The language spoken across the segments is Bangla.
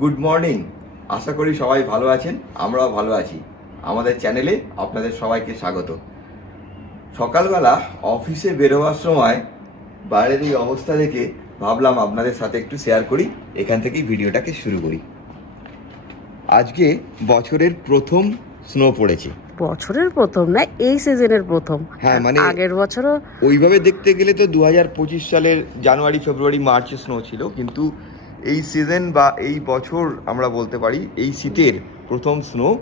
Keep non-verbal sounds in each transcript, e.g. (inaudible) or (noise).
গুড মর্নিং আশা করি সবাই ভালো আছেন আমরাও ভালো আছি। আমাদের চ্যানেলে আপনাদের সবাইকে স্বাগত। সকালবেলা অফিসে বেরোবার সময় বাইরের এই অবস্থা দেখে ভাবলাম আপনাদের সাথে একটু শেয়ার করি এখান থেকেই ভিডিওটাকে শুরু করি। আজকে বছরের প্রথম স্নো পড়েছে। বছরের প্রথম না এই সিজনের প্রথম। হ্যাঁ, মানে- আগের বছরও ওইভাবে দেখতে গেলে তো দু হাজার পঁচিশ সালের জানুয়ারি ফেব্রুয়ারি মার্চে স্নো ছিল কিন্তু এই সিজন বা এই বছর আমরা বলতে পারি এই শীতের প্রথম স্নো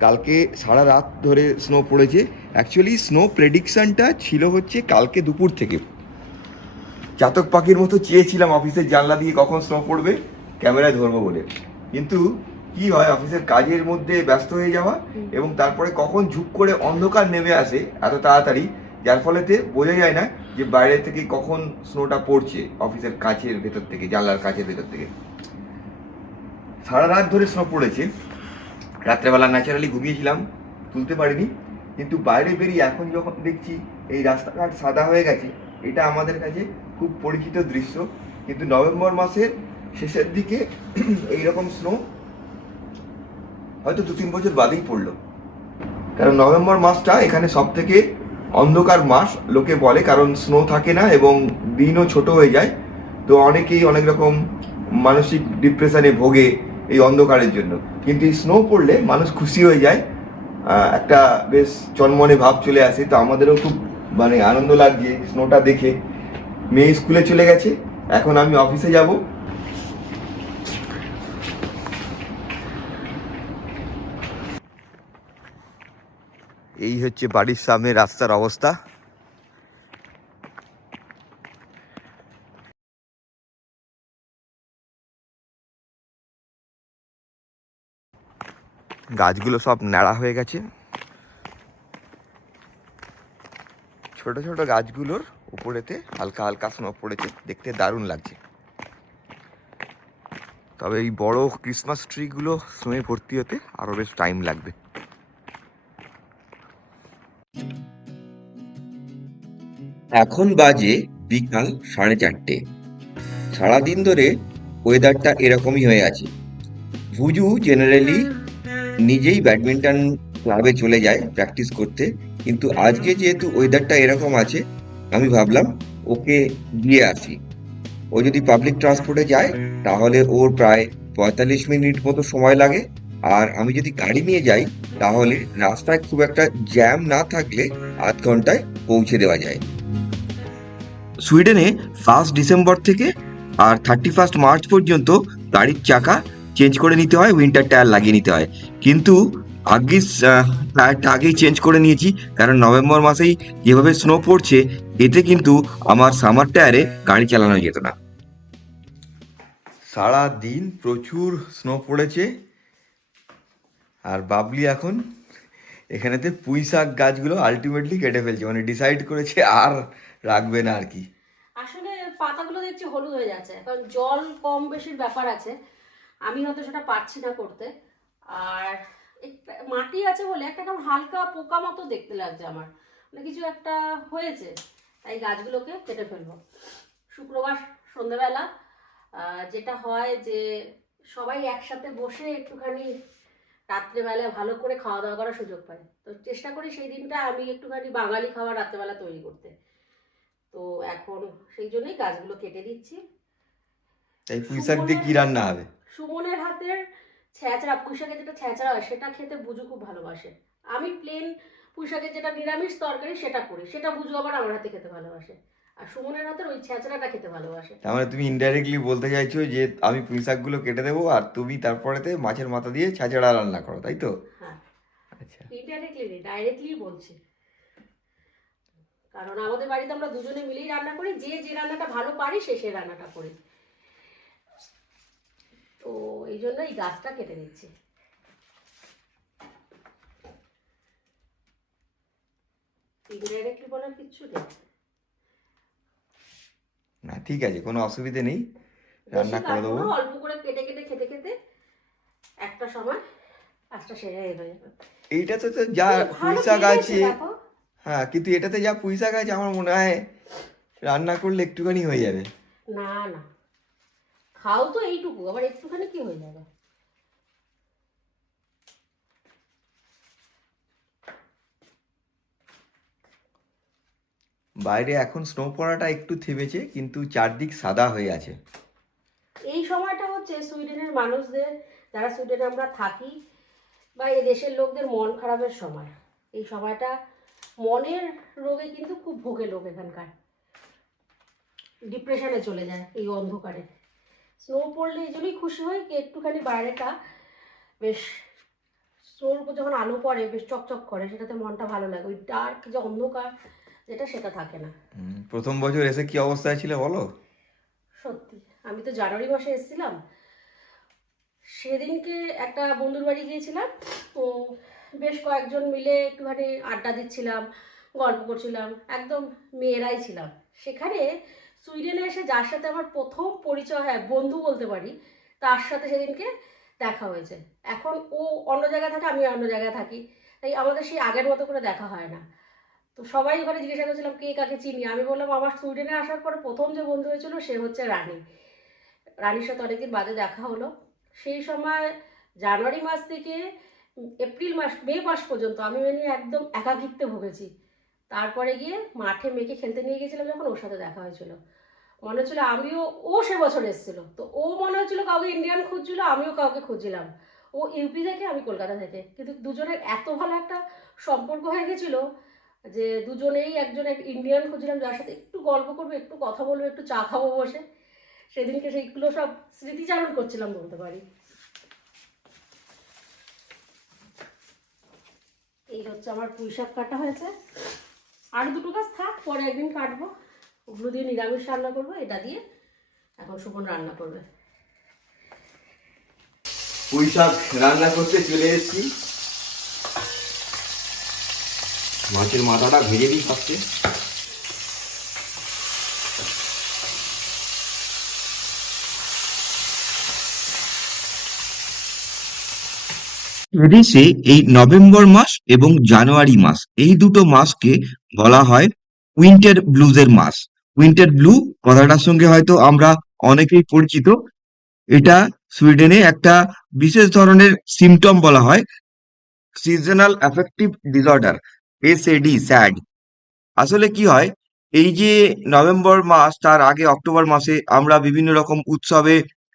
কালকে সারা রাত ধরে স্নো পড়েছে। অ্যাকচুয়ালি স্নো প্রেডিকশনটা ছিল হচ্ছে কালকে দুপুর থেকে। চাতক পাখির মতো চেয়েছিলাম অফিসের জানলা দিয়ে কখন স্নো পড়বে, ক্যামেরায় ধরবো বলে। কিন্তু কি হয়, অফিসের কাজের মধ্যে ব্যস্ত হয়ে যাওয়া এবং তারপরে কখন ঝুপ করে অন্ধকার নেমে আসে, এত তাড়াতাড়ি যার ফলেতে বোঝা যায় না যে বাইরে থেকে কখন স্নোটা পড়ছে অফিসের কাছের ভেতর থেকে, জানলার কাছের ভেতর থেকে। সারা রাত ধরে স্নো পড়েছে। রাত্রেবেলা ন্যাচারালি ঘুমিয়েছিলাম, তুলতে পারিনি। কিন্তু বাইরে বেরিয়ে এখন যখন দেখছি এই রাস্তাঘাট সাদা হয়ে গেছে, এটা আমাদের কাছে খুব পরিচিত দৃশ্য। কিন্তু নভেম্বর মাসের শেষের দিকে (clears throat) এইরকম স্নো হয়তো দু তিন বছর বাদেই পড়ল। কারণ নভেম্বর মাসটা এখানে সব থেকে অন্ধকার মাস, লোকে বলে, কারণ স্নো থাকে না এবং দিনও ছোট হয়ে যায়। তো অনেকেই অনেক রকম মানসিক ডিপ্রেশনে ভোগে এই অন্ধকারের জন্য। কিন্তু এই স্নো পড়লে মানুষ খুশি হয়ে যায়। একটা বেশ চনমনে ভাব চলে আসে। তো আমাদেরও খুব মানে আনন্দ লাগছে স্নোটা দেখে। মেয়ে স্কুলে চলে গেছে। এখন আমি অফিসে যাব। এই হচ্ছে বাড়ির সামনে রাস্তার অবস্থা। গাছগুলো সব ন্যাড়া হয়ে গেছে। ছোট ছোট গাছগুলোর উপরেতে হালকা হালকা স্নো পড়েছে, দেখতে দারুণ লাগছে। তবে এই বড় ক্রিসমাস ট্রিগুলো স্নোয়ে ভর্তি হতে আরও বেশ টাইম লাগবে। এখন বাজে বিকাল সাড়ে চারটে। সারাদিন ধরে ওয়েদারটা এরকমই হয়ে আছে। ভুজু জেনারেলি নিজেই ব্যাডমিন্টন ক্লাবে চলে যায় প্র্যাকটিস করতে, কিন্তু আজকে যেহেতু ওয়েদারটা এরকম আছে, আমি ভাবলাম ওকে দিয়ে আসি। ও যদি পাবলিক ট্রান্সপোর্টে যায়, তাহলে ওর প্রায় পঁয়তাল্লিশ মিনিট মতো সময় লাগে। আর আমি যদি গাড়ি নিয়ে যাই, তাহলে রাস্তায় খুব একটা জ্যাম না থাকলে আধ ঘন্টায় পৌঁছে দেওয়া যায়। সুইডেনে ফার্স্ট ডিসেম্বর থেকে আর থার্টি ফার্স্ট মার্চ পর্যন্ত গাড়ির চাকা চেঞ্জ করে নিতে হয়, উইন্টার টায়ার লাগিয়ে নিতে হয়। কিন্তু আগে টায়ারটা আগেই চেঞ্জ করে নিয়েছি, কারণ নভেম্বর মাসেই যেভাবে স্নো পড়ছে, এতে কিন্তু আমার সামার টায়ারে গাড়ি চালানো যেত না। সারা দিন প্রচুর স্নো পড়েছে, আর বাবলি এখন এখানেতে পুঁই শাক গাছগুলো আলটিমেটলি কেটে ফেলছে মানে ডিসাইড করেছে আর রাখবে না আর কি। আসলে পাতাগুলো দেখছি হলুদ হয়ে যাচ্ছে, কারণ জল কম বেশির ব্যাপার আছে, আমি হয়তো সেটা পারছি না করতে। আর মাটি আছে বলে একটা কেমন হালকা পোকা মতো দেখতে লাগছে আমার মানে কিছু একটা হয়েছে, তাই গাছগুলোকে কেটে ফেলব। শুক্রবার সন্ধ্যেবেলা যেটা হয় যে সবাই একসাথে বসে একটুখানি রাত্রেবেলা ভালো করে খাওয়া দাওয়া করার সুযোগ পাই। তো চেষ্টা করি সেই দিনটা আমি একটুখানি বাঙালি খাবার রাত্রেবেলা তৈরি করতে। তো এখন সেই জন্যই গাছগুলো কেটে দিচ্ছি। তাই পুঁই শাক দিয়ে কি রান্না হবে? সুমনের হাতের ছ্যাঁচড়া পুঁই শাকের যেটা ছ্যাঁচড়া হয় সেটা খেতে বুঝু খুব ভালোবাসে। আমি প্লেন পুঁই শাকের যেটা নিরামিষ তরকারি সেটা করি সেটা বুঝু আবার আমার হাতে খেতে ভালোবাসে। আর সুমনের হাতের ওই ছ্যাঁচড়াটা খেতে ভালোবাসে। তার মানে তুমি ইনডাইরেক্টলি বলতে চাইছো যে আমি পুঁই শাকগুলো কেটে দেবো আর তুমি তারপরেতে মাছের মাথা দিয়ে ছাঁচড়া রান্না করো তাই তো? হ্যাঁ। আচ্ছা। ইনডাইরেক্টলি ডাইরেক্টলি বলছি। কারণ আমাদের বাড়িতে আমরা দুজনে মিলেই রান্না করি যে যে রান্নাটা ভালো পারি সে সে রান্নাটা করি। তো এই জন্য এই গাছটা কেটে দিচ্ছি। ইনডাইরেক্টলি বলার কিচ্ছু নেই। না ঠিক আছে কোনো অসুবিধে নেই। রান্না করে দেবো। অল্প করে কেটে কেটে খেতে খেতে একটা সময় কাজটা সেরে হয়ে যাবে। এইটাতে তো যা পুঁইশাক পুঁই শাক আছে। হ্যাঁ কিন্তু এটাতে যা পুঁইশাক আছে আমার মনে হয় রান্না করলে একটুখানি হয়ে যাবে। না না। খাও তো এইটুকু আবার একটুখানি কি হয়ে যাবে? বাইরে এখন স্নো পড়াটা একটু থেমেছে, কিন্তু চারদিক সাদা হয়ে আছে। এই সময়টা হচ্ছে সুইডেনের মানুষদের, যারা সুইডেনে আমরা থাকি, বা দেশের লোকদের মন খারাপের সময়। এই সময়টা মনের রোগে কিন্তু খুব ভোগে লোক এখানকার। ডিপ্রেশনে চলে যায় এই অন্ধকারে। স্নো পড়লে এই জন্যই খুশি হয় কি একটুখানি বাইরেটা বেশ স্নোর উপর যখন আলো পড়ে, বেশ চকচক করে, সেটাতে মনটা ভালো লাগে। ওই ডার্ক যে অন্ধকার যেটা সেটা থাকে না। প্রথম বছর এসে কি অবস্থায় ছিল বলো? সত্যি আমি তো জানুয়ারি মাসে এসেছিলাম। সেদিনকে একটা বন্ধুর বাড়ি গিয়েছিলাম তো বেশ কয়েকজন মিলে একটুখানি আড্ডা দিচ্ছিলাম গল্প করছিলাম একদম মেয়েরাই ছিলাম। সেখানে সুইডেনে এসে যার সাথে আমার প্রথম পরিচয় হয় বন্ধু বলতে পারি তার সাথে সেদিনকে দেখা হয়েছে। এখন ও অন্য জায়গায় থাকে আমি অন্য জায়গায় থাকি। তাই আমাদের সেই আগের মতো করে দেখা হয় না। তো সবাই ওখানে জিজ্ঞাসা করছিলাম, কে কাকে চিনি? আমি বললাম, আমার সুইডেনে আসার পরে প্রথম যে বন্ধু হয়েছিল সে হচ্ছে রানী। রানীর সাথে অনেকদিন বাদে দেখা হলো। সেই সময় জানুয়ারি মাস থেকে এপ্রিল মাস, মে মাস পর্যন্ত আমি মানে একদম একাকিত্বে ভুগেছি। তারপরে গিয়ে মাঠে মেয়েকে খেলতে নিয়ে গেছিলাম যখন ওর সাথে দেখা হয়েছিল। মনে হচ্ছিল আমিও, ও সে বছর এসেছিল। তো ও মনে হচ্ছিল কাউকে ইন্ডিয়ান খুঁজছিলো, আমিও কাউকে খুঁজছিলাম। ও ইউপি থেকে আমি কলকাতা থেকে। কিন্তু দুজনের এত ভালো একটা সম্পর্ক হয়ে গেছিল যে দুজনেই একজন এক ইন্ডিয়ান খুঁজছিলাম, যার সাথে একটু গল্প করব, একটু কথা বলব, একটু চা খাব বসে। সেদিনকে সেইগুলো সব স্মৃতিচারণ করছিলাম বলতে পারি। এই হচ্ছে আমার পুঁই শাক কাটা হয়েছে। আর দুটো গাছ থাক, পরে একদিন কাটবো। ওগুলো দিয়ে নিরামিষ রান্না করব, এটা দিয়ে এখন সুপন রান্না করবে। পুঁই শাক রান্না করতে চলে এসেছি। মাছের মাথাটা ভেজে দিই ফার্স্টে। এদেশে এই নভেম্বর মাস এবং জানুয়ারি মাস, এই দুটো মাসকে বলা হয় উইন্টার ব্লুজের মাস। উইন্টার ব্লু কথাটার সঙ্গে হয়তো আমরা অনেকেই পরিচিত। এটা সুইডেনে একটা বিশেষ ধরনের সিমটম বলা হয় seasonal affective disorder SAD sad আসলে কি হয়? এই যে নভেম্বর মাস, তার আগে অক্টোবর মাসে আমরা বিভিন্ন রকম উৎসবে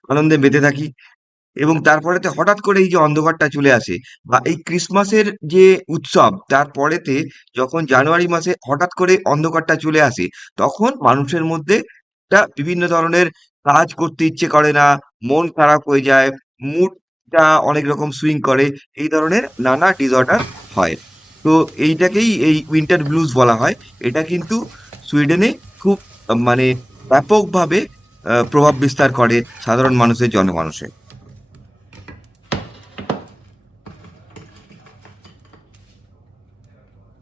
আনন্দে মেতে থাকি এবং তারপরেতে হঠাৎ করে এই যে অন্ধকারটা চলে আসে বা এই ক্রিসমাসের যে উৎসব তারপরেতে যখন জানুয়ারি মাসে হঠাৎ করে অন্ধকারটা চলে আসে, তখন মানুষের মধ্যে বিভিন্ন ধরনের কাজ করতে ইচ্ছে করে না, মন খারাপ হয়ে যায় মুডটা অনেক রকম সুইং করে, এই ধরনের নানা ডিসঅর্ডার হয়। তো এইটাকেই এই উইন্টার ব্লুজ বলা হয়। এটা কিন্তু সুইডেনে খুব মানে ব্যাপকভাবে প্রভাব বিস্তার করে সাধারণ মানুষের জনমানুষে।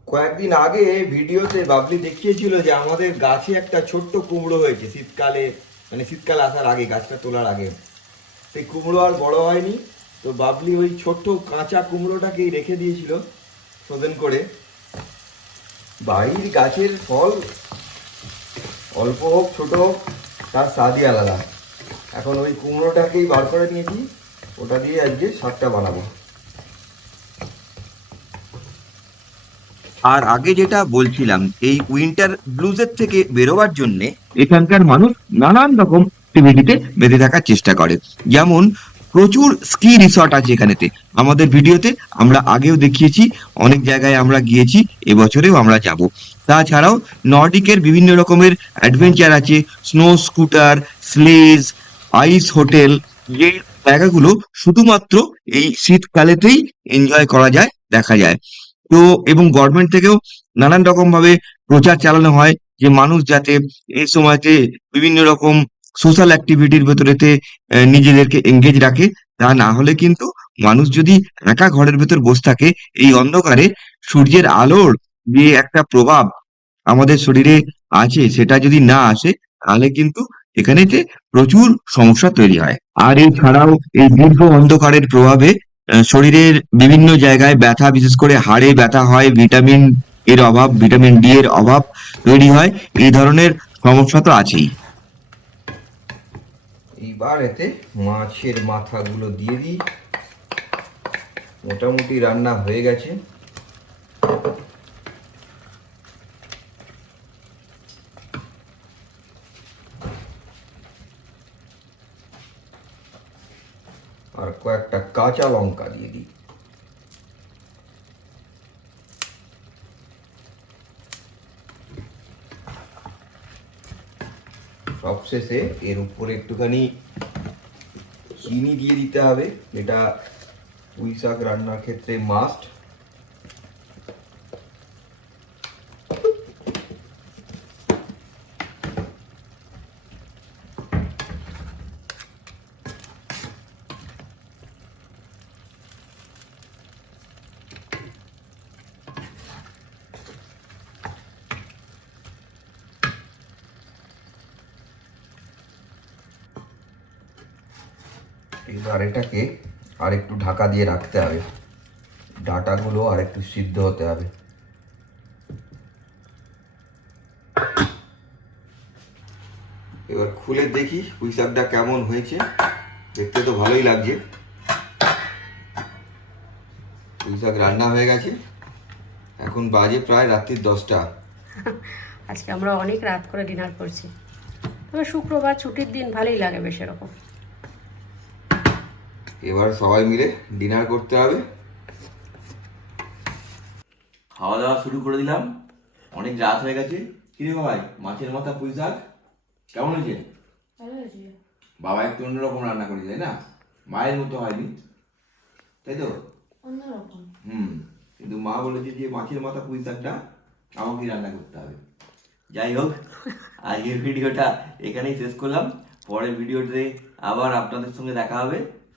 কয়েকদিন আগে ভিডিওতে বাবলি দেখিয়েছিল যে আমাদের গাছে একটা ছোট্ট কুমড়ো হয়েছে শীতকালে মানে শীতকাল আসার আগে, গাছটা তোলার আগে। সেই কুমড়ো আর বড় হয়নি, তো বাবলি ওই ছোট্ট কাঁচা কুমড়োটাকেই রেখে দিয়েছিল। শোধন করে বাড়ির গাছের ফল অল্প হোক ছোট হোক তার স্বাদই আলাদা। এখন ওই কুমড়োটাকেই বার করে নিয়েছি ওটা দিয়ে আজকে শাকটা বানাবো। আর আগে যেটা বলছিলাম এই উইন্টার ব্লুজের থেকে বেরোবার জন্য এখানকার মানুষ নানান রকম অ্যাক্টিভিটিতে বেঁধে থাকার চেষ্টা করে। যেমন প্রচুর স্কি রিসর্ট আছে এখানেতে। আমাদের ভিডিওতে আমরা আগেও দেখিয়েছি, অনেক জায়গায় আমরা গিয়েছি, এবছরেও আমরা যাব। তাছাড়াও নর্ডিকের বিভিন্ন রকমের অ্যাডভেঞ্চার আছে snow scooter sledge ice hotel যে জায়গাগুলো শুধুমাত্র এই শীতকালেতেই এনজয় করা যায়, দেখা যায়। তো, এবং গভর্নমেন্ট থেকেও নানান রকম ভাবে প্রচার চালানো হয়, যে মানুষ যাতে এই সময়তে বিভিন্ন রকম সোশ্যাল অ্যাক্টিভিটির ভেতরেতে নিজেদেরকে এঙ্গেজ রাখে, তা না হলে কিন্তু মানুষ যদি একা ঘরের ভেতর বসে থাকে, এই অন্ধকারে সূর্যের আলোর যে একটা প্রভাব আমাদের শরীরে আছে, সেটা যদি না আসে, তাহলে কিন্তু এখানেতে প্রচুর সমস্যা তৈরি হয়। আর এছাড়াও এই দীর্ঘ অন্ধকারের প্রভাবে শরীরের বিভিন্ন জায়গায় ব্যথা, বিশেষ করে হাড়ে ব্যথা হয়, ভিটামিন এর অভাব, ভিটামিন ডি এর অভাব তৈরি হয়, এই ধরনের সমস্যা তো আছেই। এবার এতে মাছের মাথাগুলো দিয়ে দিই। মোটামুটি রান্না হয়ে গেছে। আর কয়েকটা কাঁচা লঙ্কা দিয়ে দিই। সবশেষে এর উপরে একটুখানি চিনি দিয়ে দিতে হবে যেটা পুঁই শাক রান্নার ক্ষেত্রে মাস্ট এবার এটাকে আর একটু ঢাকা দিয়ে রাখতে হবে। ডাটাগুলো আর একটু সিদ্ধ হতে হবে। এবার খুলে দেখি পুঁই শাকটা কেমন হয়েছে। দেখতে তো ভালোই লাগছে। পুঁই শাক রান্না হয়ে গেছে। এখন বাজে প্রায় রাত্রির দশটা। আজকে আমরা অনেক রাত করে ডিনার করছি। তবে শুক্রবার ছুটির দিন ভালোই লাগে বেশ এরকম। এবার সবাই মিলে ডিনার করতে হবে। খাওয়া দাওয়া শুরু করে দিলাম। অনেক রাত হয়ে গেছে। কিরে ভাই? মাছের মাথা পুঁই শাক? কেমন হয়েছে? বাবা একটু অন্যরকম রান্না করেছে তাই না? মায়ের মতো হয়নি। তাই তো? হুম। কিন্তু মা বলেছে যে মাছের মাথা পুঁই শাকটা আমাকেই রান্না করতে হবে। যাই হোক আজকের ভিডিওটা এখানেই শেষ করলাম। পরের ভিডিওতে আবার আপনাদের সঙ্গে দেখা হবে।